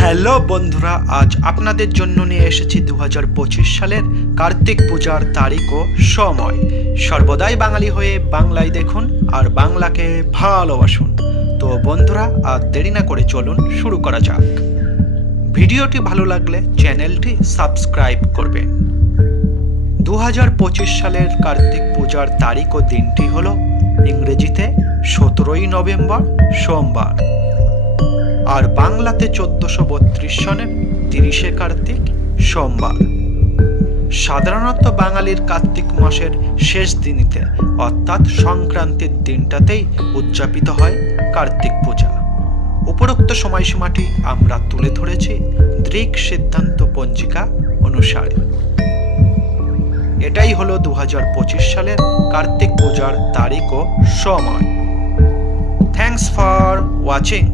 Hello বন্ধুরা, আজ আপনাদের জন্য নিয়ে এসেছি দু হাজার পঁচিশ সালের কার্তিক পূজার তারিখ ও সময়। সর্বদাই বাঙালি হয়ে বাংলায় দেখুন আর বাংলাকে ভালোবাসুন। তো বন্ধুরা, আর দেরি না করে চলুন শুরু করা যাক। ভিডিওটি ভালো লাগলে চ্যানেলটি সাবস্ক্রাইব করবেন। দু হাজার পঁচিশ সালের কার্তিক পূজার তারিখ ও দিনটি হল ইংরেজিতে সতেরোই নভেম্বর সোমবার। আর বাংলাতে চোদ্দশো বত্রিশ সনের তিরিশে কার্তিক সোমবার। সাধারণত বাঙালির কার্তিক মাসের শেষ দিনিতে, অর্থাৎ সংক্রান্তির দিনটাতেই উদযাপিত হয় কার্তিক পূজা। উপরোক্ত সময়সীমাটি আমরা তুলে ধরেছি দৃক সিদ্ধান্ত পঞ্জিকা অনুসারে। এটাই হলো দু হাজার পঁচিশ সালের কার্তিক পূজার তারিখ ও সময়। Thanks for watching